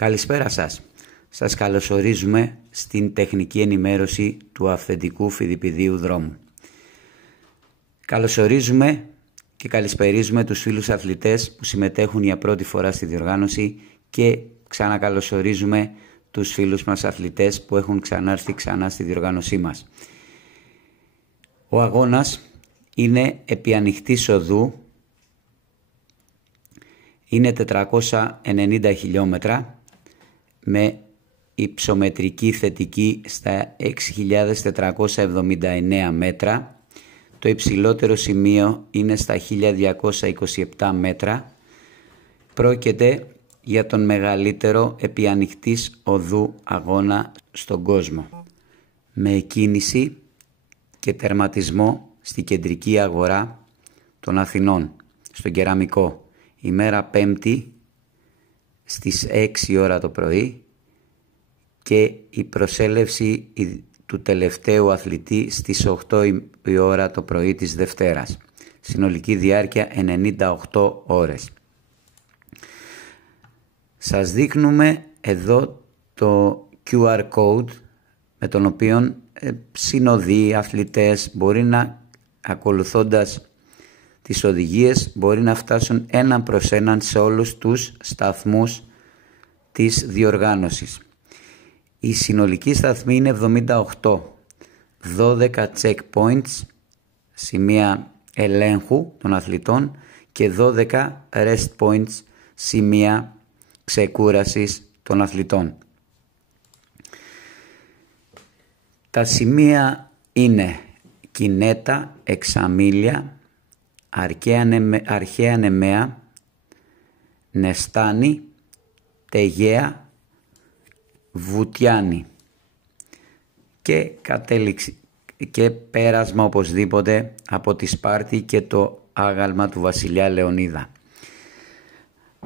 Καλησπέρα σας. Σας καλωσορίζουμε στην τεχνική ενημέρωση του αυθεντικού φοιτηπηδίου δρόμου. Καλωσορίζουμε και καλησπερίζουμε τους φίλους αθλητές που συμμετέχουν για πρώτη φορά στη διοργάνωση και ξανακαλωσορίζουμε τους φίλους μας αθλητές που έχουν ξανάρθει ξανά στη διοργάνωσή μας. Ο αγώνας είναι επί ανοιχτής οδού, είναι 490 χιλιόμετρα με υψομετρική θετική στα 6.479 μέτρα. Το υψηλότερο σημείο είναι στα 1.227 μέτρα. Πρόκειται για τον μεγαλύτερο επί ανοιχτής οδού αγώνα στον κόσμο. Με εκκίνηση και τερματισμό στη κεντρική αγορά των Αθηνών, στον Κεραμικό, ημέρα Πέμπτη στις 6 ώρα το πρωί και η προσέλευση του τελευταίου αθλητή στις 8 η ώρα το πρωί της Δευτέρας. Συνολική διάρκεια 98 ώρες. Σας δείχνουμε εδώ το QR code με τον οποίο συνοδοί αθλητές μπορεί να, ακολουθώντας τις οδηγίες, μπορεί να φτάσουν έναν προς έναν σε όλους τους σταθμούς της διοργάνωσης. Η συνολική σταθμή είναι 78, 12 checkpoints, σημεία ελέγχου των αθλητών και 12 rest points, σημεία ξεκούρασης των αθλητών. Τα σημεία είναι Κινέτα, Εξαμήλια, Αρχαία Νεμαία, Νεστάνη, Τεγέα, Βουτιάνη και πέρασμα οπωσδήποτε από τη Σπάρτη και το άγαλμα του βασιλιά Λεωνίδα.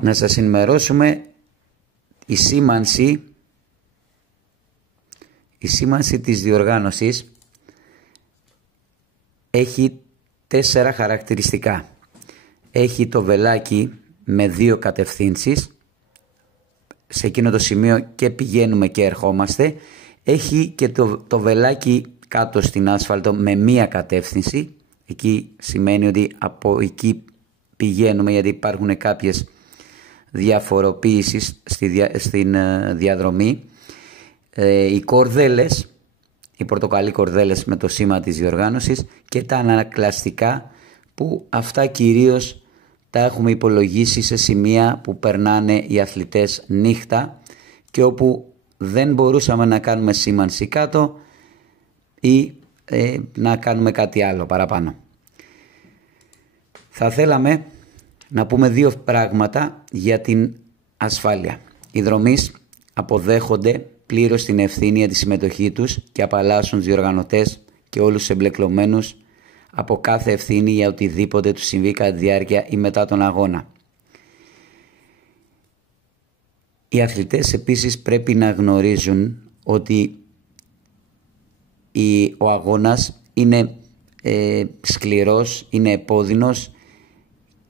Να σας ενημερώσουμε η σήμανση της διοργάνωσης έχει 4 χαρακτηριστικά. Έχει το βελάκι με 2 κατευθύνσεις. Σε εκείνο το σημείο και πηγαίνουμε και ερχόμαστε. Έχει και το βελάκι κάτω στην άσφαλτο με 1 κατεύθυνση. Εκεί σημαίνει ότι από εκεί πηγαίνουμε, γιατί υπάρχουν κάποιες διαφοροποίησεις στην διαδρομή. Οι κορδέλες, οι πορτοκαλί κορδέλες με το σήμα της διοργάνωσης και τα ανακλαστικά, που αυτά κυρίως τα έχουμε υπολογίσει σε σημεία που περνάνε οι αθλητές νύχτα και όπου δεν μπορούσαμε να κάνουμε σήμανση κάτω ή να κάνουμε κάτι άλλο παραπάνω. Θα θέλαμε να πούμε 2 πράγματα για την ασφάλεια. Οι δρομείς αποδέχονται πλήρως την ευθύνη για τη συμμετοχή τους και απαλλάσσουν τους διοργανωτές και όλους τους εμπλεκομένους από κάθε ευθύνη για οτιδήποτε τους συμβεί κατά τη διάρκεια ή μετά τον αγώνα. Οι αθλητές επίσης πρέπει να γνωρίζουν ότι ο αγώνας είναι σκληρός, είναι επώδυνος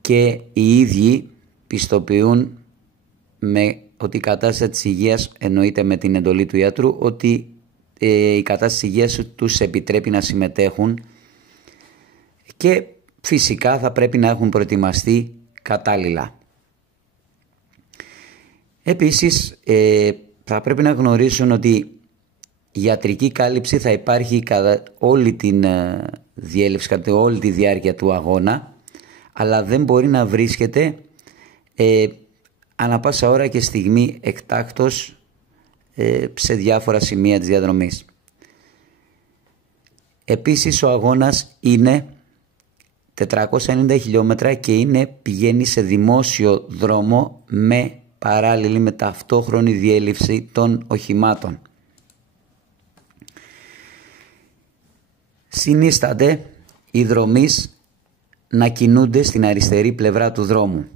και οι ίδιοι πιστοποιούν ότι η κατάσταση της υγείας, εννοείται με την εντολή του ιατρού, ότι η κατάσταση της υγείας τους επιτρέπει να συμμετέχουν και φυσικά θα πρέπει να έχουν προετοιμαστεί κατάλληλα. Επίσης θα πρέπει να γνωρίσουν ότι η ιατρική κάλυψη θα υπάρχει κατά όλη την διέλευση, κατά όλη τη διάρκεια του αγώνα, αλλά δεν μπορεί να βρίσκεται ανά πάσα ώρα και στιγμή εκτάκτως σε διάφορα σημεία της διαδρομής. Επίσης ο αγώνας είναι 490 χιλιόμετρα και πηγαίνει σε δημόσιο δρόμο με παράλληλη με ταυτόχρονη διέλευση των οχημάτων. Συνίσταται οι δρομείς να κινούνται στην αριστερή πλευρά του δρόμου.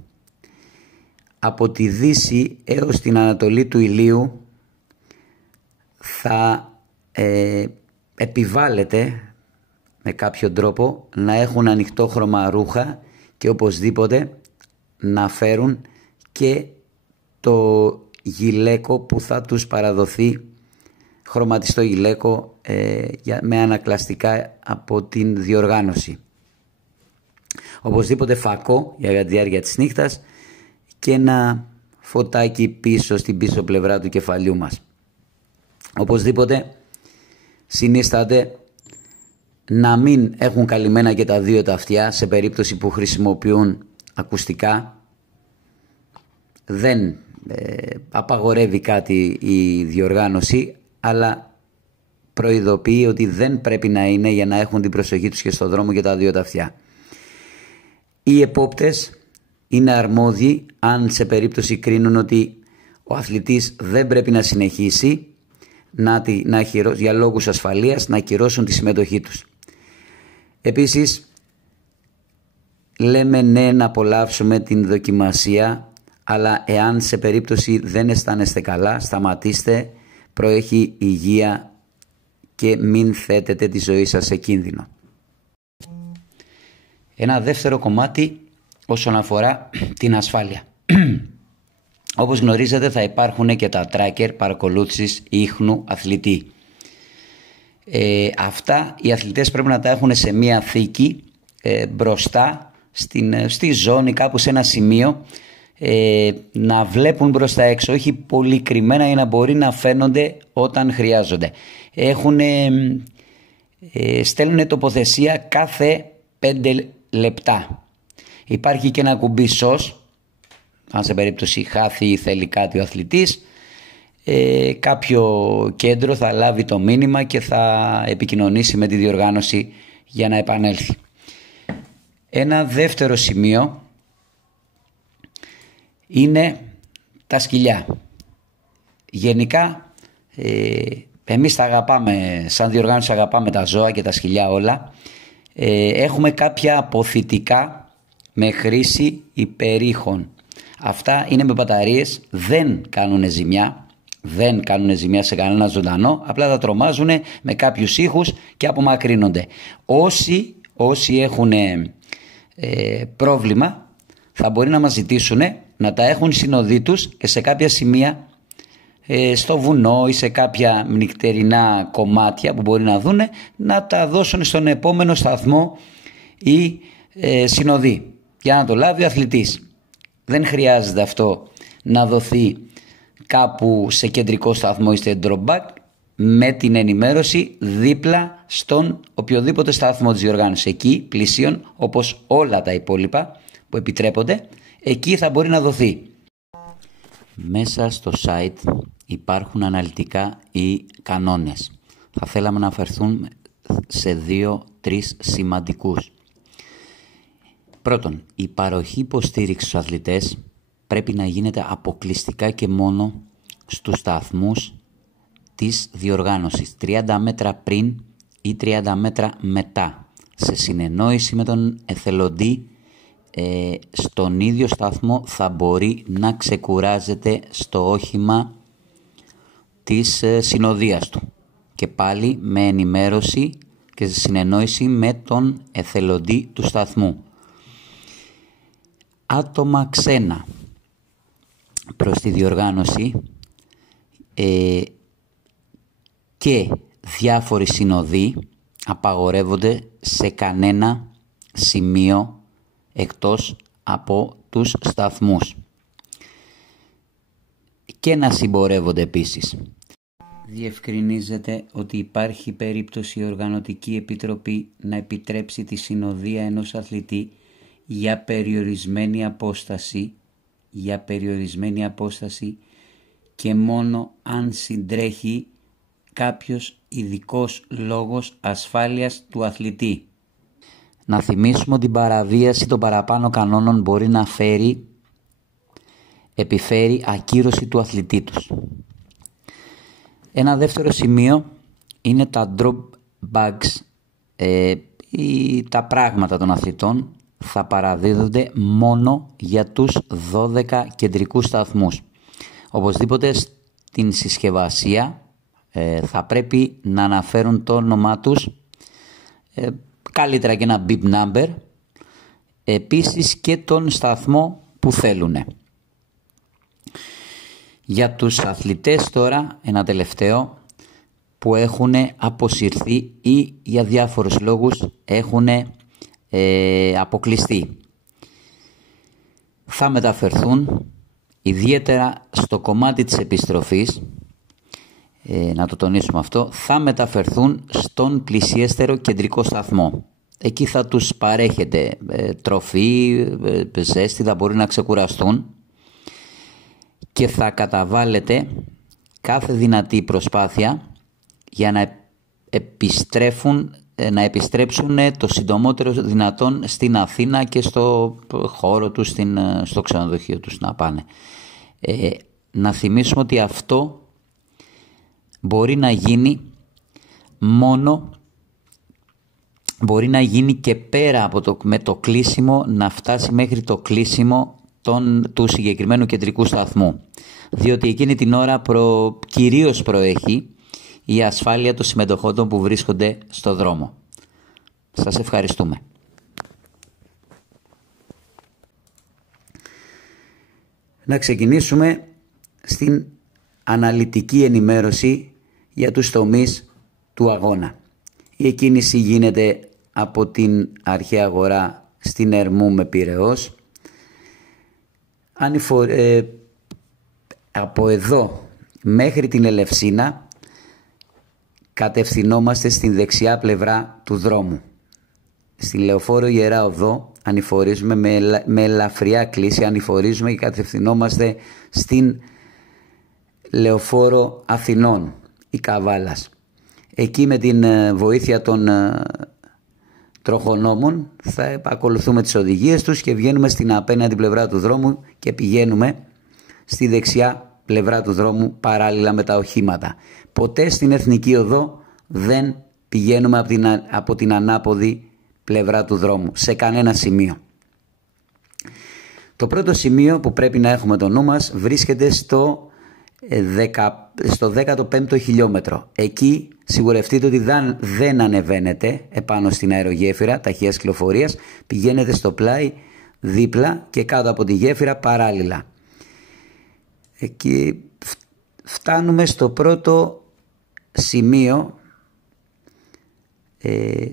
Από τη δύση έως την ανατολή του ηλίου θα επιβάλλεται με κάποιο τρόπο να έχουν ανοιχτόχρωμα ρούχα και οπωσδήποτε να φέρουν και το γυλαίκο που θα τους παραδοθεί, χρωματιστό γυλαίκο με ανακλαστικά από την διοργάνωση. Οπωσδήποτε φακό για τη διάρκεια της νύχτας και ένα φωτάκι πίσω στην πίσω πλευρά του κεφαλιού μας. Οπωσδήποτε συνίσταται να μην έχουν καλυμμένα και τα δύο τα αυτιά σε περίπτωση που χρησιμοποιούν ακουστικά. Δεν απαγορεύει κάτι η διοργάνωση, αλλά προειδοποιεί ότι δεν πρέπει να είναι για να έχουν την προσοχή τους και στον δρόμο και τα δύο τα αυτιά. Οι επόπτες είναι αρμόδιοι αν σε περίπτωση κρίνουν ότι ο αθλητής δεν πρέπει να συνεχίσει για λόγους ασφαλείας να ακυρώσουν τη συμμετοχή τους. Επίσης λέμε ναι να απολαύσουμε την δοκιμασία, αλλά εάν σε περίπτωση δεν αισθάνεστε καλά, σταματήστε, προέχει υγεία και μην θέτετε τη ζωή σας σε κίνδυνο. Ένα δεύτερο κομμάτι όσον αφορά την ασφάλεια. Όπως γνωρίζετε θα υπάρχουν και τα tracker παρακολούθησης ίχνου αθλητή. Αυτά οι αθλητές πρέπει να τα έχουν σε μία θήκη μπροστά στη ζώνη, κάπου σε ένα σημείο, να βλέπουν μπροστά έξω, όχι πολύ κρυμμένα, για να μπορεί να φαίνονται όταν χρειάζονται. Στέλνουν τοποθεσία κάθε 5 λεπτά. Υπάρχει και ένα κουμπί SOS, αν σε περίπτωση χάθη ή θέλει κάτι ο αθλητής, κάποιο κέντρο θα λάβει το μήνυμα και θα επικοινωνήσει με τη διοργάνωση για να επανέλθει. Ένα δεύτερο σημείο είναι τα σκυλιά. Γενικά εμείς τα αγαπάμε, σαν διοργάνωση αγαπάμε τα ζώα και τα σκυλιά όλα. Έχουμε κάποια αποθητικά με χρήση υπερήχων. Αυτά είναι με μπαταρίες, δεν κάνουν ζημιά. Δεν κάνουν ζημιά σε κανένα ζωντανό, απλά τα τρομάζουν με κάποιους ήχους και απομακρύνονται. Όσοι έχουν πρόβλημα θα μπορεί να μας ζητήσουν να τα έχουν συνοδοί τους και σε κάποια σημεία στο βουνό ή σε κάποια νυχτερινά κομμάτια που μπορεί να δούνε, να τα δώσουν στον επόμενο σταθμό ή συνοδοί για να το λάβει ο αθλητής. Δεν χρειάζεται αυτό να δοθεί κάπου σε κεντρικό σταθμό ή σε drop-back, με την ενημέρωση δίπλα στον οποιοδήποτε σταθμό της διοργάνωσης. Εκεί πλησίον, όπως όλα τα υπόλοιπα που επιτρέπονται, εκεί θα μπορεί να δοθεί. Μέσα στο site υπάρχουν αναλυτικά οι κανόνες. Θα θέλαμε να αφαιρθούν σε 2-3 σημαντικούς. Πρώτον, η παροχή υποστήριξης στους αθλητές πρέπει να γίνεται αποκλειστικά και μόνο στους σταθμούς της διοργάνωσης, 30 μέτρα πριν ή 30 μέτρα μετά, σε συνεννόηση με τον εθελοντή. Στον ίδιο σταθμό θα μπορεί να ξεκουράζεται στο όχημα της συνοδείας του και πάλι με ενημέρωση και σε συνεννόηση με τον εθελοντή του σταθμού. Άτομα ξένα προς τη διοργάνωση και διάφοροι συνοδοί απαγορεύονται σε κανένα σημείο εκτός από τους σταθμούς και να συμπορεύονται επίσης. Διευκρινίζεται ότι υπάρχει περίπτωση η Οργανωτική Επιτροπή να επιτρέψει τη συνοδεία ενός αθλητή για περιορισμένη απόσταση και μόνο αν συντρέχει κάποιος ειδικός λόγος ασφάλειας του αθλητή. Να θυμίσουμε ότι η παραβίαση των παραπάνω κανόνων μπορεί να επιφέρει ακύρωση του αθλητή τους. Ένα δεύτερο σημείο είναι τα drop bags, τα πράγματα των αθλητών θα παραδίδονται μόνο για τους 12 κεντρικούς σταθμούς. Οπωσδήποτε στην συσκευασία θα πρέπει να αναφέρουν το όνομά τους, καλύτερα και ένα bib number, επίσης και τον σταθμό που θέλουν. Για τους αθλητές τώρα, ένα τελευταίο, που έχουν αποσυρθεί ή για διάφορους λόγους έχουν αποκλειστεί. Θα μεταφερθούν ιδιαίτερα στο κομμάτι της επιστροφής, να το τονίσουμε αυτό, θα μεταφερθούν στον πλησιέστερο κεντρικό σταθμό. Εκεί θα τους παρέχεται τροφή, ζέστη, θα μπορεί να ξεκουραστούν και θα καταβάλλεται κάθε δυνατή προσπάθεια για να επιστρέψουν το συντομότερο δυνατόν στην Αθήνα και στο χώρο τους, στο ξενοδοχείο τους να πάνε. Να θυμίσουμε ότι αυτό μπορεί να γίνει μπορεί να γίνει και πέρα με το κλείσιμο, να φτάσει μέχρι το κλείσιμο του συγκεκριμένου κεντρικού σταθμού. Διότι εκείνη την ώρα κυρίως προέχει η ασφάλεια των συμμετοχόντων που βρίσκονται στο δρόμο. Σας ευχαριστούμε. Να ξεκινήσουμε στην αναλυτική ενημέρωση για τους τομείς του αγώνα. Η εκκίνηση γίνεται από την αρχαία αγορά στην Ερμού με Πειραιώς. Από εδώ μέχρι την Ελευσίνα κατευθυνόμαστε στην δεξιά πλευρά του δρόμου. Στην Λεωφόρο Ιερά Οδό ανηφορίζουμε με ελαφριά κλίση, ανηφορίζουμε και κατευθυνόμαστε στην Λεωφόρο Αθηνών ή Καβάλας. Εκεί με την βοήθεια των τροχονόμων θα ακολουθούμε τις οδηγίες τους και βγαίνουμε στην απέναντι πλευρά του δρόμου και πηγαίνουμε στη δεξιά πλευρά του δρόμου παράλληλα με τα οχήματα. Ποτέ στην Εθνική Οδό δεν πηγαίνουμε από την ανάποδη πλευρά του δρόμου, σε κανένα σημείο. Το πρώτο σημείο που πρέπει να έχουμε το νου μας βρίσκεται στο 15ο χιλιόμετρο. Εκεί σιγουρευτείτε ότι δεν ανεβαίνετε επάνω στην αερογέφυρα ταχείας κυκλοφορίας, πηγαίνετε στο πλάι δίπλα και κάτω από τη γέφυρα παράλληλα. Εκεί φτάνουμε στο πρώτο σημείο,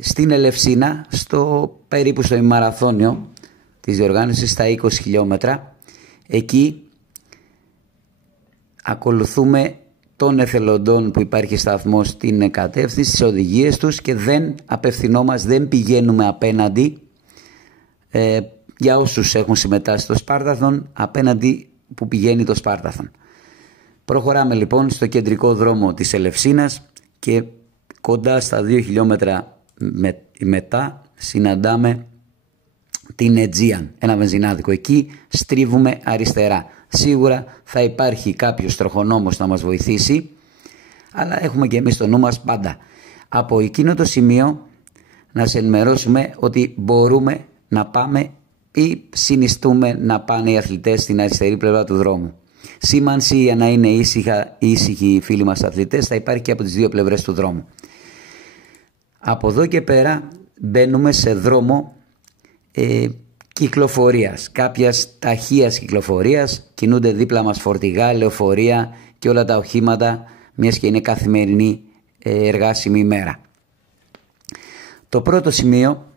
στην Ελευσίνα, περίπου στο ημαραθώνιο της διοργάνωσης, στα 20 χιλιόμετρα. Εκεί ακολουθούμε των εθελοντών που υπάρχει σταθμός στην κατεύθυνση, τις οδηγίες τους και δεν πηγαίνουμε απέναντι για όσους έχουν συμμετάσχει στο Σπάρταθον, απέναντι που πηγαίνει το Σπάρταθον. Προχωράμε λοιπόν στο κεντρικό δρόμο της Ελευσίνας και κοντά στα 2 χιλιόμετρα μετά συναντάμε την Αιτζίαν, ένα βενζινάδικο. Εκεί στρίβουμε αριστερά. Σίγουρα θα υπάρχει κάποιος τροχονόμος να μας βοηθήσει, αλλά έχουμε και εμείς το νου μας πάντα. Από εκείνο το σημείο να σε ενημερώσουμε ότι μπορούμε να πάμε ή συνιστούμε να πάνε οι αθλητές στην αριστερή πλευρά του δρόμου. Σήμανση για να είναι ήσυχοι οι φίλοι μας αθλητές θα υπάρχει και από τις δύο πλευρές του δρόμου. Από εδώ και πέρα μπαίνουμε σε δρόμο κυκλοφορίας, κάποιας ταχείας κυκλοφορίας. Κινούνται δίπλα μας φορτηγά, λεωφορεία και όλα τα οχήματα, μιας και είναι καθημερινή εργάσιμη ημέρα. Το πρώτο σημείο,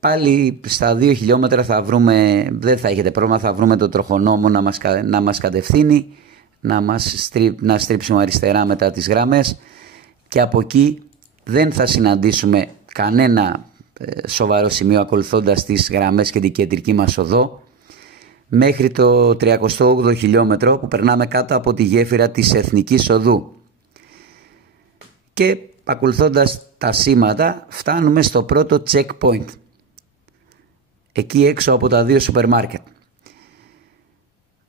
πάλι στα 2 χιλιόμετρα δεν θα έχετε πρόβλημα, θα βρούμε τον τροχονόμο να μας κατευθύνει, να στρίψουμε αριστερά μετά τις γραμμές και από εκεί δεν θα συναντήσουμε κανένα σοβαρό σημείο ακολουθώντας τις γραμμές και την κεντρική μας οδό μέχρι το 38ο χιλιόμετρο που περνάμε κάτω από τη γέφυρα της Εθνικής Οδού και ακολουθώντας τα σήματα φτάνουμε στο πρώτο checkpoint, εκεί έξω από τα δύο σούπερ μάρκετ.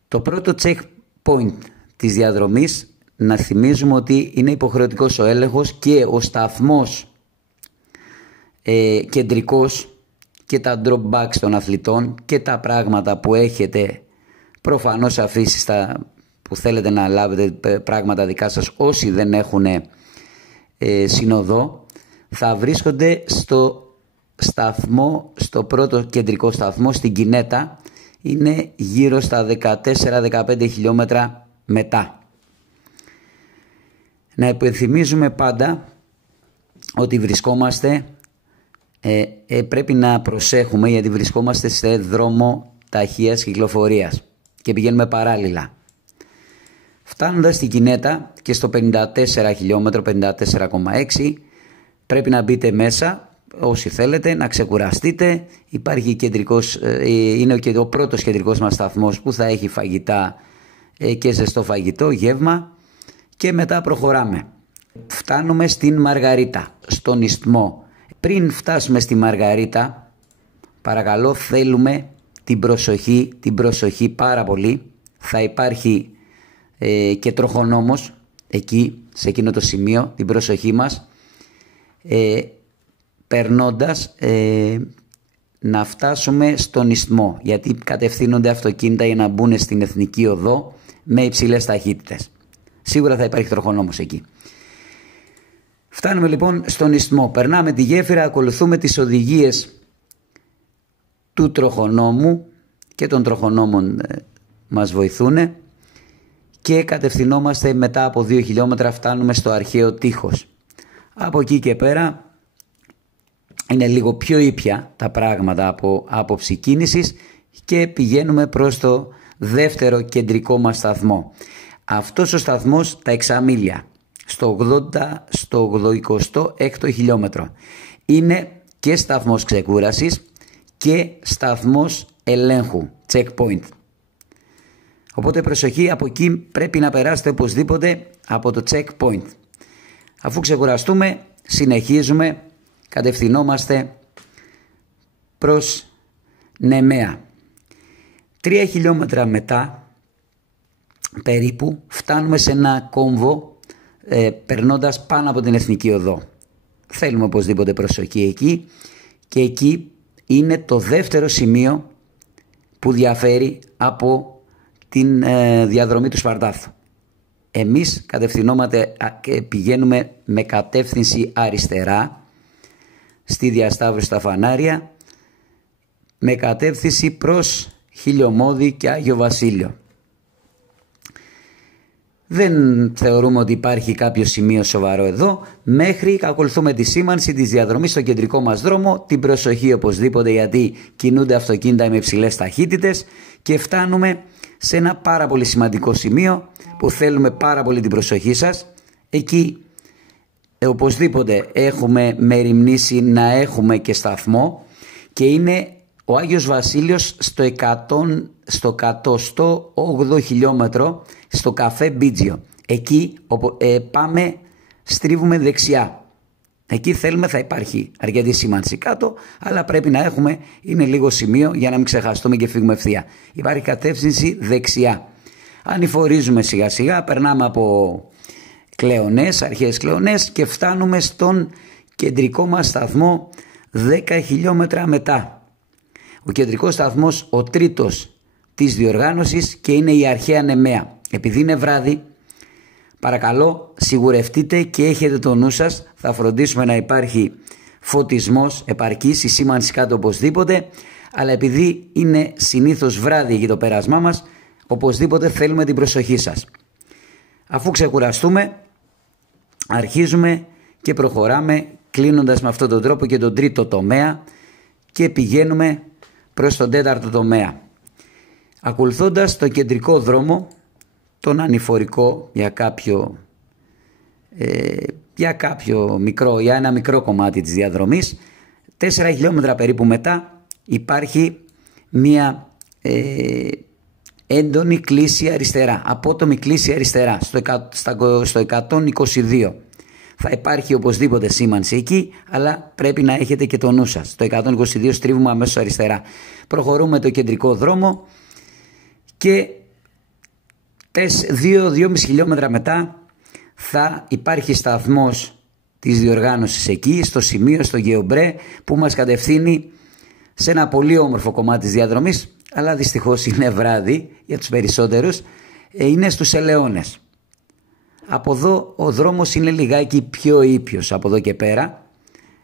Το πρώτο checkpoint της διαδρομής, να θυμίζουμε ότι είναι υποχρεωτικός ο έλεγχος και ο σταθμός κεντρικός και τα drop backs των αθλητών και τα πράγματα που έχετε προφανώς αφήσει που θέλετε να λάβετε πράγματα δικά σας όσοι δεν έχουν συνοδό, θα βρίσκονται στο πρώτο κεντρικό σταθμό, στην Κινέτα, είναι γύρω στα 14-15 χιλιόμετρα μετά. Να υπενθυμίζουμε πάντα ότι βρισκόμαστε, πρέπει να προσέχουμε γιατί βρισκόμαστε σε δρόμο ταχείας κυκλοφορίας και πηγαίνουμε παράλληλα. Φτάνοντας στην Κινέτα και στο 54 χιλιόμετρο, 54,6, πρέπει να μπείτε μέσα όσοι θέλετε, να ξεκουραστείτε. Υπάρχει είναι και ο πρώτος κεντρικός μας σταθμός που θα έχει φαγητά και ζεστό φαγητό, γεύμα, και μετά προχωράμε. Φτάνουμε στην Μαργαρίτα, στον Ισθμό. Πριν φτάσουμε στη Μαργαρίτα, παρακαλώ, θέλουμε την προσοχή πάρα πολύ. Θα υπάρχει και τροχονόμος εκεί, σε εκείνο το σημείο, την προσοχή μας, περνώντας να φτάσουμε στον Ισθμό, γιατί κατευθύνονται αυτοκίνητα για να μπουν στην Εθνική Οδό με υψηλές ταχύτητες. Σίγουρα θα υπάρχει τροχονόμος εκεί. Φτάνουμε λοιπόν στον Ισθμό, περνάμε τη γέφυρα, ακολουθούμε τις οδηγίες του τροχονόμου και των τροχονόμων μας βοηθούν και κατευθυνόμαστε. Μετά από 2 χιλιόμετρα φτάνουμε στο αρχαίο τείχος. Από εκεί και πέρα είναι λίγο πιο ήπια τα πράγματα από άποψη κίνησης και πηγαίνουμε προς το δεύτερο κεντρικό μας σταθμό. Αυτός ο σταθμός, τα Εξαμήλια, στο 86ο χιλιόμετρο, είναι και σταθμός ξεκούρασης και σταθμός ελέγχου, checkpoint. Οπότε προσοχή, από εκεί πρέπει να περάσετε οπωσδήποτε από το checkpoint. Αφού ξεκουραστούμε, συνεχίζουμε, κατευθυνόμαστε προς Νεμαία. 3 χιλιόμετρα μετά περίπου φτάνουμε σε ένα κόμβο, περνώντας πάνω από την Εθνική Οδό. Θέλουμε οπωσδήποτε προσοχή εκεί, και εκεί είναι το δεύτερο σημείο που διαφέρει από την διαδρομή του Σπαρτάθου. Εμείς κατευθυνόμαστε και πηγαίνουμε με κατεύθυνση αριστερά στη διασταύρωση στα φανάρια, με κατεύθυνση προς Χιλιομώδη και Άγιο Βασίλειο. Δεν θεωρούμε ότι υπάρχει κάποιο σημείο σοβαρό εδώ, μέχρι ακολουθούμε τη σήμανση της διαδρομής στο κεντρικό μας δρόμο. Την προσοχή οπωσδήποτε, γιατί κινούνται αυτοκίνητα με υψηλές ταχύτητες, και φτάνουμε σε ένα πάρα πολύ σημαντικό σημείο που θέλουμε πάρα πολύ την προσοχή σας. Εκεί οπωσδήποτε έχουμε μεριμνήσει να έχουμε και σταθμό, και είναι ο Άγιος Βασίλειος στο 108ο χιλιόμετρο, στο καφέ Μπίτζιο. Εκεί πάμε, στρίβουμε δεξιά. Εκεί θέλουμε, θα υπάρχει αρκετή σήμανση κάτω, αλλά πρέπει να έχουμε, είναι λίγο σημείο για να μην ξεχαστούμε και φύγουμε ευθεία. Υπάρχει κατεύθυνση δεξιά. Ανηφορίζουμε σιγά σιγά, περνάμε από κλεονές, αρχαίες κλεονές, και φτάνουμε στον κεντρικό μας σταθμό 10 χιλιόμετρα μετά. Ο κεντρικός σταθμός, ο τρίτος της διοργάνωσης, και είναι η αρχαία Νεμαία. Επειδή είναι βράδυ, παρακαλώ σιγουρευτείτε και έχετε το νου σας. Θα φροντίσουμε να υπάρχει φωτισμός επαρκής, η σήμανση κάτω οπωσδήποτε, αλλά επειδή είναι συνήθως βράδυ για το πέρασμά μας, οπωσδήποτε θέλουμε την προσοχή σας. Αφού ξεκουραστούμε, αρχίζουμε και προχωράμε, κλείνοντας με αυτόν τον τρόπο και τον τρίτο τομέα, και πηγαίνουμε προς τον τέταρτο τομέα, ακολουθώντας το κεντρικό δρόμο, τον ανηφορικό για ένα μικρό κομμάτι της διαδρομής. 4 χιλιόμετρα περίπου μετά υπάρχει μια έντονη κλίση αριστερά, απότομη κλίση αριστερά, στο 122. Θα υπάρχει οπωσδήποτε σήμανση εκεί, αλλά πρέπει να έχετε και το νου σας. Στο 122 στρίβουμε αμέσως αριστερά. Προχωρούμε το κεντρικό δρόμο και 2-2,5 χιλιόμετρα μετά θα υπάρχει σταθμός της διοργάνωσης εκεί, στο σημείο, στο Γεωμπρέ, που μας κατευθύνει σε ένα πολύ όμορφο κομμάτι της διαδρομής, αλλά δυστυχώς είναι βράδυ για τους περισσότερους, είναι στους Ελαιώνες. Από εδώ ο δρόμος είναι λιγάκι πιο ήπιος από εδώ και πέρα,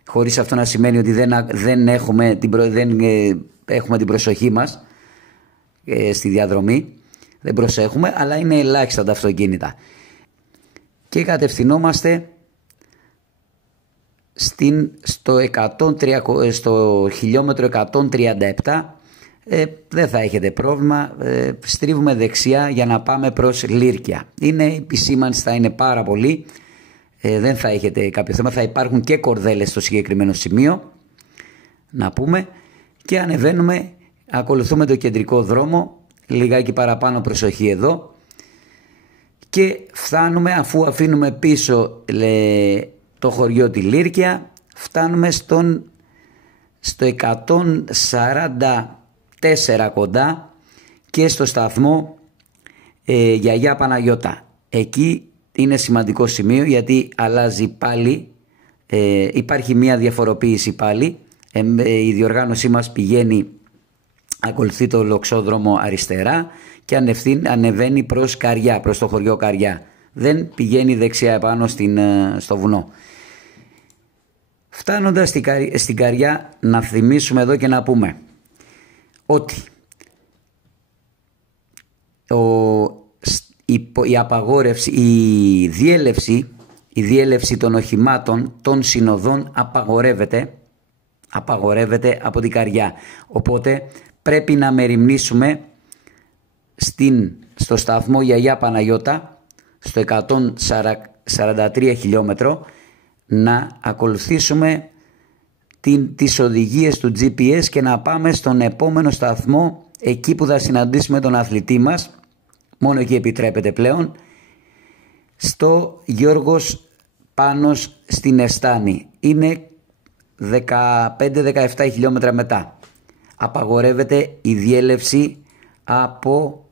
χωρίς αυτό να σημαίνει ότι δεν έχουμε την προσοχή μας. στη διαδρομή, δεν προσέχουμε, αλλά είναι ελάχιστα τα αυτοκίνητα. Και κατευθυνόμαστε στο χιλιόμετρο 137. Δεν θα έχετε πρόβλημα, στρίβουμε δεξιά για να πάμε προς Λύρκεια. Η επισήμανση θα είναι πάρα πολύ, δεν θα έχετε κάποιο θέμα, θα υπάρχουν και κορδέλες στο συγκεκριμένο σημείο, να πούμε, και ανεβαίνουμε, ακολουθούμε το κεντρικό δρόμο, λιγάκι παραπάνω προσοχή εδώ, και φτάνουμε, αφού αφήνουμε πίσω το χωριό τη Λύρκεια, φτάνουμε στο 144 κοντά και στο σταθμό Γιαγιά Παναγιώτα. Εκεί είναι σημαντικό σημείο, γιατί αλλάζει πάλι, υπάρχει μια διαφοροποίηση πάλι. Η διοργάνωσή μας ακολουθεί το λοξόδρομο αριστερά και ανεβαίνει προς Καριά, προς το χωριό Καριά. Δεν πηγαίνει δεξιά επάνω στο βουνό. Φτάνοντας στην Καριά, να θυμίσουμε εδώ και να πούμε ότι η διέλευση των οχημάτων των συνοδών απαγορεύεται από την Καριά. Οπότε πρέπει να μεριμνήσουμε στο σταθμό Γιαγιά Παναγιώτα, στο 143 χιλιόμετρο, να ακολουθήσουμε τις οδηγίες του GPS και να πάμε στον επόμενο σταθμό, εκεί που θα συναντήσουμε τον αθλητή μας, μόνο εκεί επιτρέπεται πλέον, στο Γιώργος Πάνος στην Εστάνη. Είναι 15-17 χιλιόμετρα μετά. Απαγορεύεται η διέλευση από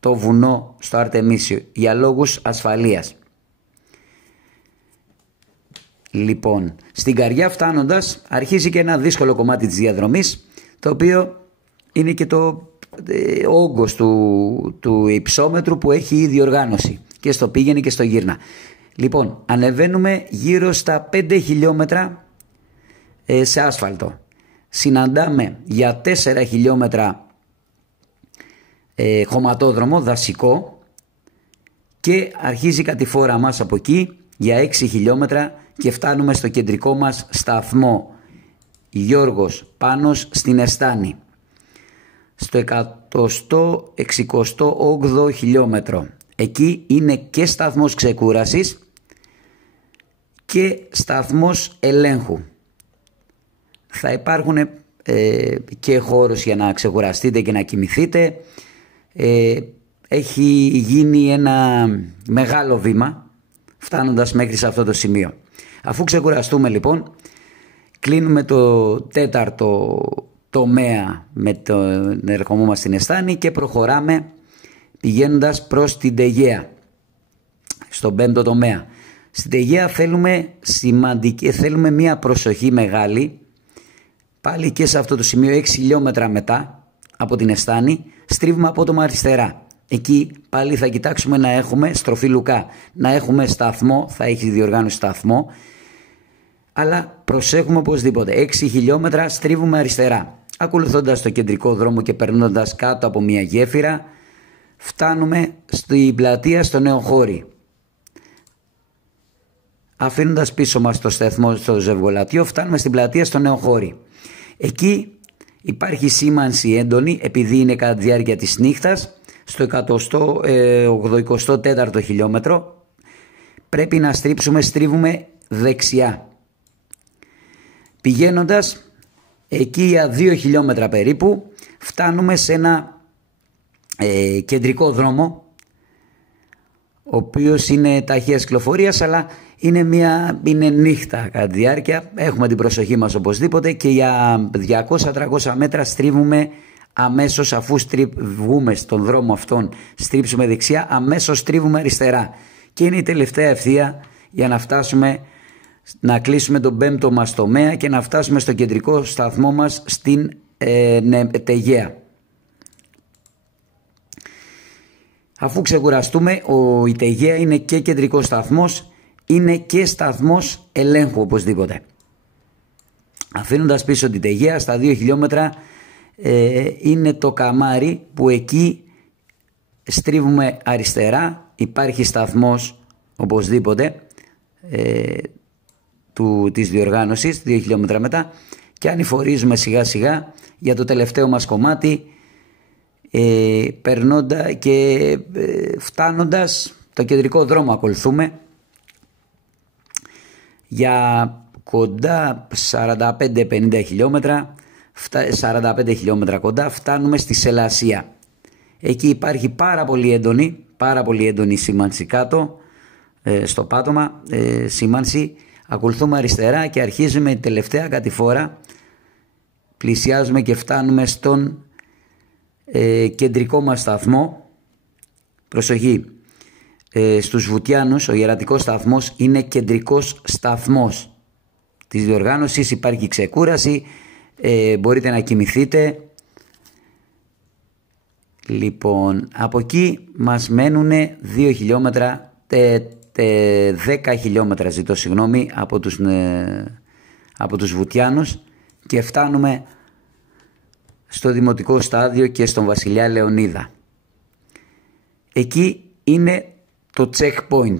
το βουνό στο Αρτεμίσιο για λόγους ασφαλείας. Λοιπόν, στην Καριά φτάνοντας αρχίζει και ένα δύσκολο κομμάτι της διαδρομής, το οποίο είναι και ο όγκος του υψόμετρου που έχει η διοργάνωση, και στο πήγαινε και στο γύρνα. Λοιπόν, ανεβαίνουμε γύρω στα 5 χιλιόμετρα σε άσφαλτο. Συναντάμε για 4 χιλιόμετρα χωματόδρομο δασικό και αρχίζει η κατηφόρα μας από εκεί για 6 χιλιόμετρα και φτάνουμε στο κεντρικό μας σταθμό Γιώργος Πάνος στην Εστάνη, στο 168ο χιλιόμετρο. Εκεί είναι και σταθμός ξεκούρασης και σταθμός ελέγχου. Θα υπάρχουν και χώρος για να ξεκουραστείτε και να κοιμηθείτε. Έχει γίνει ένα μεγάλο βήμα φτάνοντας μέχρι σε αυτό το σημείο. Αφού ξεκουραστούμε λοιπόν, κλείνουμε το 4ο τομέα με τον ερχομό μας στην Εστάνη και προχωράμε πηγαίνοντας προς την Τεγέα, στον 5ο τομέα. Στην Τεγέα θέλουμε μια προσοχή μεγάλη, πάλι και σε αυτό το σημείο 6 χιλιόμετρα μετά από την Εστάνη, στρίβουμε απότομα αριστερά. Εκεί πάλι θα κοιτάξουμε να έχουμε στροφή Λουκά, να έχουμε σταθμό, θα έχει διοργάνωση σταθμό, αλλά προσέχουμε οπωσδήποτε, 6 χιλιόμετρα στρίβουμε αριστερά. Ακολουθώντας το κεντρικό δρόμο και περνώντας κάτω από μια γέφυρα, φτάνουμε στην πλατεία στο Νέο Χώρι. Αφήνοντας πίσω μας το σταθμό στο Ζευγολατιό, φτάνουμε στην πλατεία στο Νέο Χώρι. Εκεί υπάρχει σήμανση έντονη, επειδή είναι κατά τη διάρκεια της νύχτας, στο 184ο χιλιόμετρο. Πρέπει να στρίβουμε δεξιά. Πηγαίνοντας εκεί για 2 χιλιόμετρα περίπου, φτάνουμε σε ένα κεντρικό δρόμο, ο οποίος είναι ταχείας κυκλοφορίας, αλλά είναι νύχτα κατά τη διάρκεια. Έχουμε την προσοχή μας οπωσδήποτε και για 200-300 μέτρα στρίβουμε αμέσως, αφού βγούμε στον δρόμο αυτόν, στρίψουμε δεξιά, αμέσως στρίβουμε αριστερά. Και είναι η τελευταία ευθεία για να φτάσουμε, να κλείσουμε τον 5ο μας τομέα και να φτάσουμε στο κεντρικό σταθμό μας στην Τεγέα. Αφού ξεκουραστούμε, η Τεγέα είναι και κεντρικός σταθμός, είναι και σταθμός ελέγχου οπωσδήποτε. Αφήνοντας πίσω την Τεγέα, στα 2 χιλιόμετρα είναι το καμάρι που εκεί στρίβουμε αριστερά, υπάρχει σταθμός οπωσδήποτε της διοργάνωσης 2 χιλιόμετρα μετά, και ανηφορίζουμε σιγά σιγά για το τελευταίο μας κομμάτι, περνώντας και φτάνοντας το κεντρικό δρόμο ακολουθούμε για κοντά 45-50 χιλιόμετρα, 45 χιλιόμετρα κοντά φτάνουμε στη Σελασία. Εκεί υπάρχει πάρα πολύ έντονη σήμανση κάτω, στο πάτωμα, σήμανση. Ακολουθούμε αριστερά και αρχίζουμε την τελευταία κατηφόρα, πλησιάζουμε και φτάνουμε στον κεντρικό μας σταθμό. Προσοχή, στους Βουτιάνους ο ιερατικός σταθμός είναι κεντρικός σταθμός της διοργάνωσης, υπάρχει ξεκούραση, μπορείτε να κοιμηθείτε. Λοιπόν, από εκεί μας μένουν 2 χιλιόμετρα, 10 χιλιόμετρα από τους Βουτιάνους, και φτάνουμε στο Δημοτικό Στάδιο και στον Βασιλιά Λεωνίδα. Εκεί είναι το checkpoint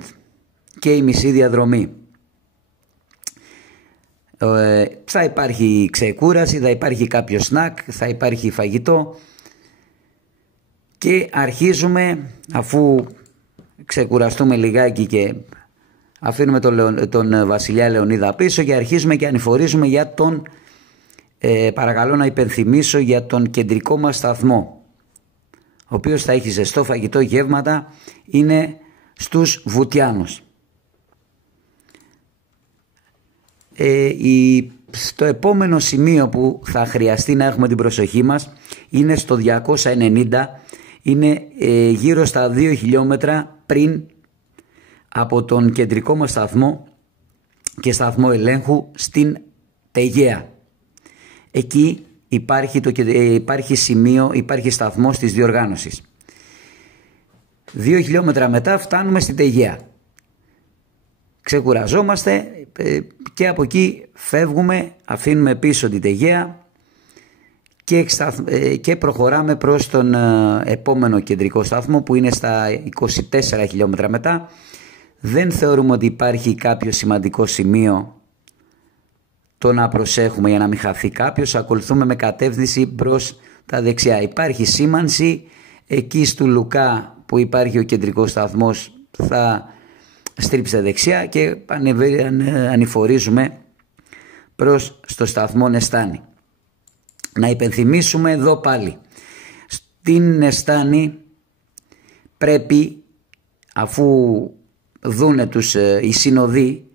και η μισή διαδρομή. Θα υπάρχει ξεκούραση, θα υπάρχει κάποιο σνακ, θα υπάρχει φαγητό και αρχίζουμε, αφού ξεκουραστούμε λιγάκι και αφήνουμε τον Βασιλιά Λεωνίδα πίσω, και αρχίζουμε και ανηφορίζουμε για τον, παρακαλώ να υπενθυμίσω, για τον κεντρικό μας σταθμό, ο οποίος θα έχει ζεστό φαγητό, γεύματα, είναι στους Βουτιάνους. Το επόμενο σημείο που θα χρειαστεί να έχουμε την προσοχή μας είναι στο 290, είναι γύρω στα 2 χιλιόμετρα πριν από τον κεντρικό μας σταθμό και σταθμό ελέγχου στην Τεγέα. Εκεί υπάρχει σταθμός της διοργάνωσης. 2 χιλιόμετρα μετά φτάνουμε στην Τεγέα. Ξεκουραζόμαστε και από εκεί φεύγουμε, αφήνουμε πίσω την Τεγέα και προχωράμε προς τον επόμενο κεντρικό σταθμό που είναι στα 24 χιλιόμετρα μετά. Δεν θεωρούμε ότι υπάρχει κάποιο σημαντικό σημείο το να προσέχουμε για να μην χαθεί κάποιος. Ακολουθούμε με κατεύθυνση προς τα δεξιά. Υπάρχει σήμανση εκεί στο Λουκά που υπάρχει ο κεντρικός σταθμός, θα στρίψετε δεξιά και ανηφορίζουμε προς στο σταθμό Νεστάνη. Να υπενθυμίσουμε εδώ πάλι, στην Νεστάνη πρέπει, αφού δουν οι συνοδοί,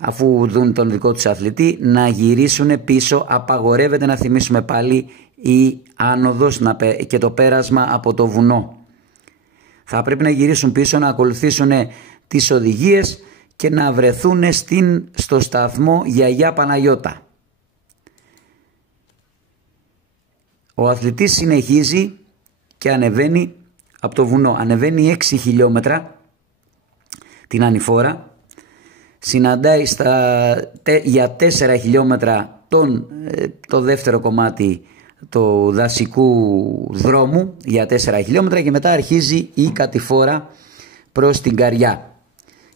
αφού δουν τον δικό τους αθλητή, να γυρίσουν πίσω. Απαγορεύεται, να θυμίσουμε πάλι, η άνοδος και το πέρασμα από το βουνό. Θα πρέπει να γυρίσουν πίσω, να ακολουθήσουν τις οδηγίες και να βρεθούν στο σταθμό Γιαγιά Παναγιώτα. Ο αθλητής συνεχίζει και ανεβαίνει από το βουνό. Ανεβαίνει 6 χιλιόμετρα την ανηφόρα. Συναντάει για 4 χιλιόμετρα το δεύτερο κομμάτι του δασικού δρόμου για 4 χιλιόμετρα και μετά αρχίζει η κατηφόρα προς την Καριά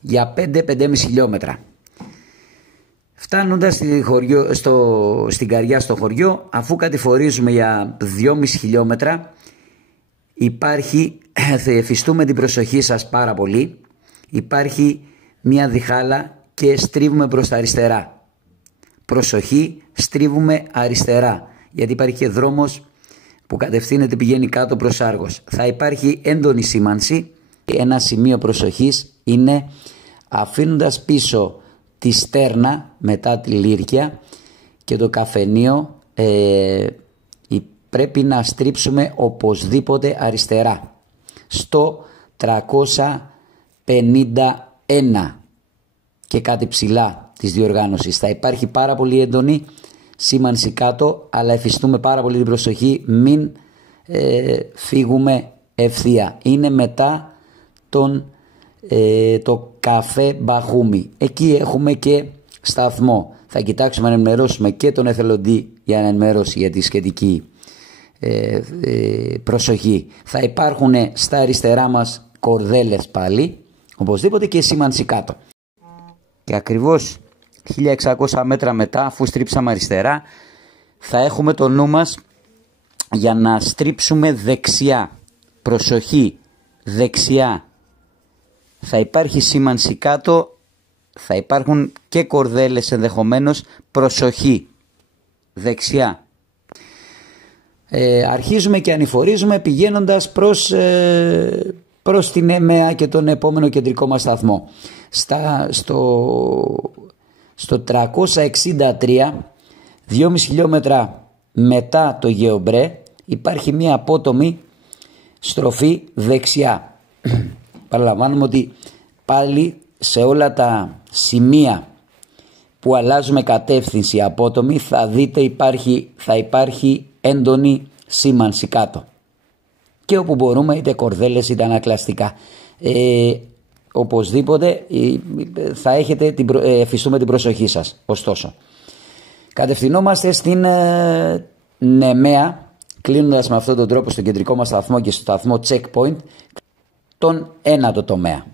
για 5-5,5 χιλιόμετρα. Φτάνοντας στην Καριά, στο χωριό, αφού κατηφορίζουμε για 2,5 χιλιόμετρα, θα εφιστούμε την προσοχή σας πάρα πολύ, υπάρχει μια διχάλα και στρίβουμε προς τα αριστερά. Προσοχή, στρίβουμε αριστερά, γιατί υπάρχει και δρόμος που κατευθύνεται, πηγαίνει κάτω προς Άργος. Θα υπάρχει έντονη σήμανση. Ένα σημείο προσοχής είναι, αφήνοντας πίσω τη Στέρνα μετά τη Λύρκια και το καφενείο, πρέπει να στρίψουμε οπωσδήποτε αριστερά στο 351 και κάτι ψηλά της διοργάνωσης. Θα υπάρχει πάρα πολύ έντονη σήμανση κάτω, αλλά εφιστούμε πάρα πολύ την προσοχή, μην φύγουμε ευθεία. Είναι μετά το καφέ Μπαχούμι. Εκεί έχουμε και σταθμό. Θα κοιτάξουμε να ενημερώσουμε και τον εθελοντή για να ενημερώσει για τη σχετική προσοχή. Θα υπάρχουν στα αριστερά μας κορδέλες πάλι, οπωσδήποτε, και σήμανση κάτω. Και ακριβώς 1600 μέτρα μετά, αφού στρίψαμε αριστερά, θα έχουμε το νου μας για να στρίψουμε δεξιά. Προσοχή, δεξιά. Θα υπάρχει σήμανση κάτω, θα υπάρχουν και κορδέλες ενδεχομένως, προσοχή, δεξιά. Αρχίζουμε και ανηφορίζουμε πηγαίνοντας προς την ΕΜΕΑ και τον επόμενο κεντρικό μας σταθμό. Στο 363, 2,5 χιλιόμετρα μετά το Γεωμπρέ, υπάρχει μια απότομη στροφή δεξιά. Παραλαμβάνουμε ότι πάλι σε όλα τα σημεία που αλλάζουμε κατεύθυνση απότομη θα δείτε θα υπάρχει έντονη σήμανση κάτω. Και όπου μπορούμε, είτε κορδέλες είτε ανακλαστικά. Οπωσδήποτε θα έχετε εφιστούμε την προσοχή σας. Ωστόσο, κατευθυνόμαστε στην ΝΕΜΕΑ, κλείνοντας με αυτόν τον τρόπο στον κεντρικό μας σταθμό και στο σταθμό checkpoint τον ένατο τομέα.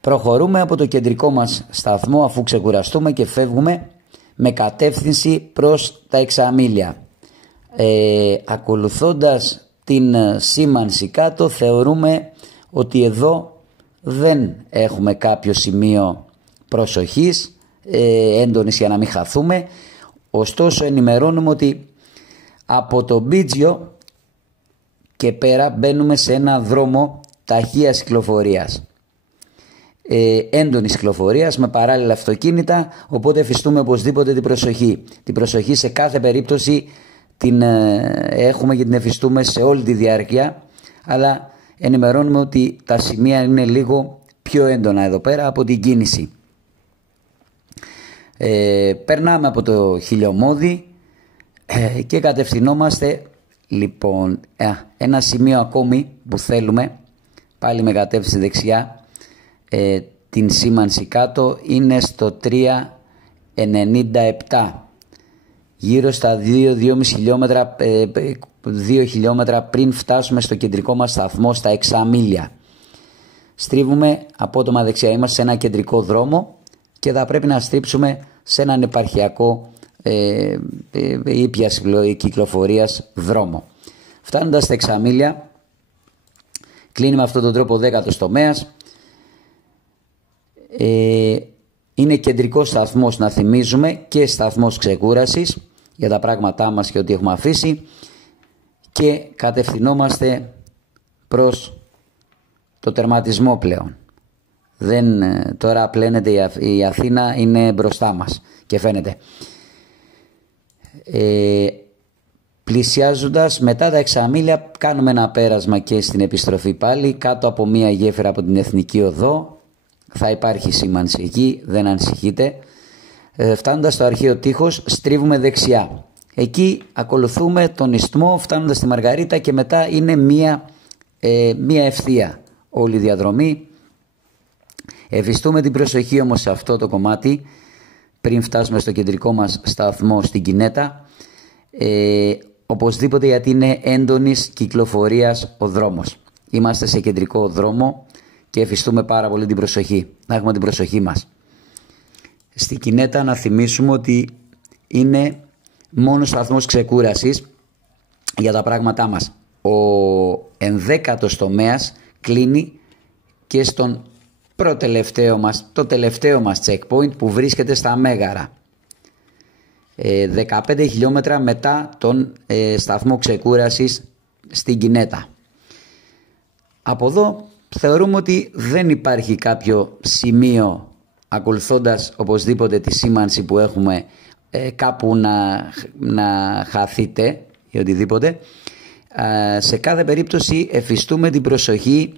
Προχωρούμε από το κεντρικό μας σταθμό αφού ξεκουραστούμε και φεύγουμε με κατεύθυνση προς τα εξαμήλια. Ακολουθώντας την σήμανση κάτω, θεωρούμε ότι εδώ δεν έχουμε κάποιο σημείο προσοχής έντονης για να μην χαθούμε. Ωστόσο, ενημερώνουμε ότι από το Μπίτζιο και πέρα μπαίνουμε σε ένα δρόμο ταχείας κυκλοφορίας, έντονης κυκλοφορίας με παράλληλα αυτοκίνητα, οπότε εφιστούμε οπωσδήποτε την προσοχή. Την προσοχή σε κάθε περίπτωση την έχουμε και την εφιστούμε σε όλη τη διάρκεια, αλλά ενημερώνουμε ότι τα σημεία είναι λίγο πιο έντονα εδώ πέρα από την κίνηση. Περνάμε από το χιλιομώδη και κατευθυνόμαστε. Λοιπόν, ένα σημείο ακόμη που θέλουμε, πάλι με κατεύθυνση δεξιά, την σήμανση κάτω, είναι στο 3,97, γύρω στα 2 χιλιόμετρα πριν φτάσουμε στο κεντρικό μας σταθμό στα εξαμήλια. Στρίβουμε απότομα δεξιά, είμαστε σε ένα κεντρικό δρόμο και θα πρέπει να στρίψουμε σε έναν επαρχιακό ήπιας κυκλοφορίας δρόμο. Φτάνοντας στα εξαμήλια, κλείνει με αυτόν τον τρόπο 10ος τομέας. Είναι κεντρικός σταθμός, να θυμίζουμε, και σταθμός ξεκούρασης για τα πράγματά μας και ό,τι έχουμε αφήσει, και κατευθυνόμαστε προς το τερματισμό πλέον. Τώρα πλένεται η Αθήνα, είναι μπροστά μας και φαίνεται. Πλησιάζοντας μετά τα εξαμήλια, κάνουμε ένα πέρασμα και στην επιστροφή πάλι κάτω από μια γέφυρα από την Εθνική Οδό. Θα υπάρχει σήμανση εκεί, δεν ανησυχείτε. Φτάνοντας στο αρχαίο τείχος, στρίβουμε δεξιά. Εκεί ακολουθούμε τον ισθμό φτάνοντας στη Μαργαρίτα και μετά είναι μία ευθεία όλη η διαδρομή. Εφιστούμε την προσοχή όμως σε αυτό το κομμάτι πριν φτάσουμε στο κεντρικό μας σταθμό στην Κινέτα, οπωσδήποτε, γιατί είναι έντονης κυκλοφορίας ο δρόμος. Είμαστε σε κεντρικό δρόμο και εφιστούμε πάρα πολύ την προσοχή, να έχουμε την προσοχή μας. Στην Κινέτα να θυμίσουμε ότι είναι μόνο σταθμός ξεκούρασης για τα πράγματά μας. Ο 11ος τομέας κλείνει και στον το τελευταίο μας checkpoint που βρίσκεται στα Μέγαρα, 15 χιλιόμετρα μετά τον σταθμό ξεκούρασης στην Κινέτα. Από εδώ θεωρούμε ότι δεν υπάρχει κάποιο σημείο, ακολουθώντας οπωσδήποτε τη σήμανση που έχουμε, κάπου να χαθείτε ή οτιδήποτε. Σε κάθε περίπτωση εφιστούμε την προσοχή,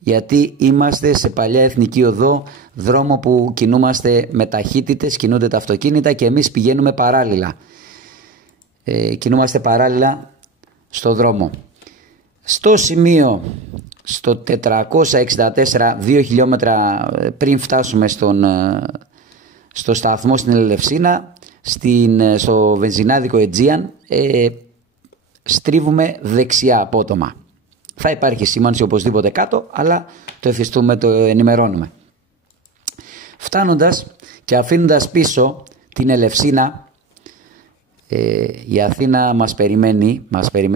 γιατί είμαστε σε παλιά Εθνική Οδό, δρόμο που κινούμαστε με ταχύτητες, κινούνται τα αυτοκίνητα και εμείς πηγαίνουμε παράλληλα. Κινούμαστε παράλληλα στο δρόμο. Στο σημείο, στο 464, 2 χιλιόμετρα πριν φτάσουμε στο σταθμό στην Ελευσίνα, στο βενζινάδικο Αιτζίαν, στρίβουμε δεξιά απότομα. Θα υπάρχει σήμανση οπωσδήποτε κάτω, αλλά το εφιστούμε, το ενημερώνουμε. Φτάνοντας και αφήνοντας πίσω την Ελευσίνα, η Αθήνα μας περιμένει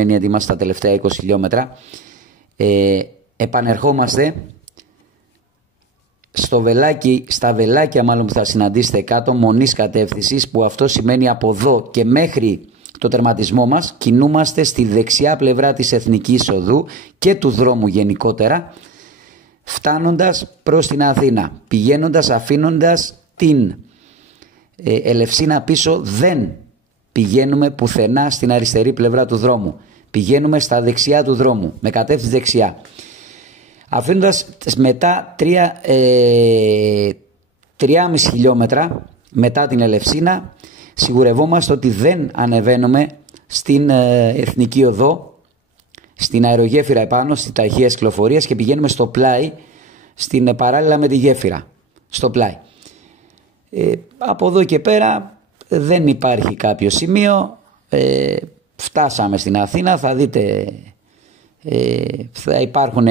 γιατί είμαστε στα τελευταία 20 χιλιόμετρα. Επανερχόμαστε στα βελάκια μάλλον που θα συναντήσετε κάτω, μονής κατεύθυνσης, που αυτό σημαίνει από εδώ και μέχρι το τερματισμό μας κινούμαστε στη δεξιά πλευρά της Εθνικής Οδού και του δρόμου γενικότερα, φτάνοντας προς την Αθήνα. Πηγαίνοντας, αφήνοντας την Ελευσίνα πίσω, δεν πηγαίνουμε πουθενά στην αριστερή πλευρά του δρόμου. Πηγαίνουμε στα δεξιά του δρόμου, με κατεύθυνση δεξιά. Αφήνοντας μετά 3,5 χιλιόμετρα μετά την Ελευσίνα, σιγουρευόμαστε ότι δεν ανεβαίνουμε στην Εθνική Οδό, στην αερογέφυρα επάνω, στη ταχεία κυκλοφορίας, και πηγαίνουμε στο πλάι, παράλληλα με τη γέφυρα, στο πλάι. Από εδώ και πέρα δεν υπάρχει κάποιο σημείο. Φτάσαμε στην Αθήνα, θα δείτε, θα υπάρχουν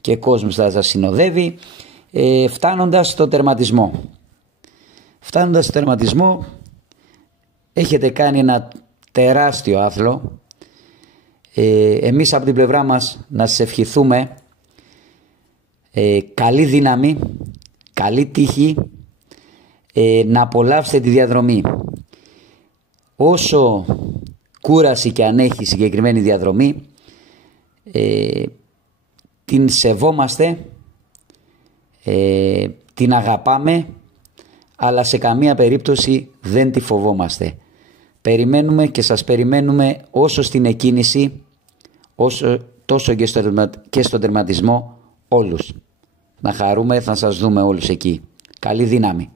και κόσμος θα σας συνοδεύει. Φτάνοντας στο τερματισμό. Φτάνοντας στο τερματισμό, έχετε κάνει ένα τεράστιο άθλο. Εμείς από την πλευρά μας να σας ευχηθούμε καλή δύναμη, καλή τύχη, να απολαύσετε τη διαδρομή. Όσο κούραση και αν έχει συγκεκριμένη διαδρομή, την σεβόμαστε, την αγαπάμε, αλλά σε καμία περίπτωση δεν τη φοβόμαστε. Περιμένουμε και σας περιμένουμε όσο στην εκκίνηση, τόσο και στο τερματισμό, όλους. Να χαρούμε, θα σας δούμε όλους εκεί. Καλή δύναμη.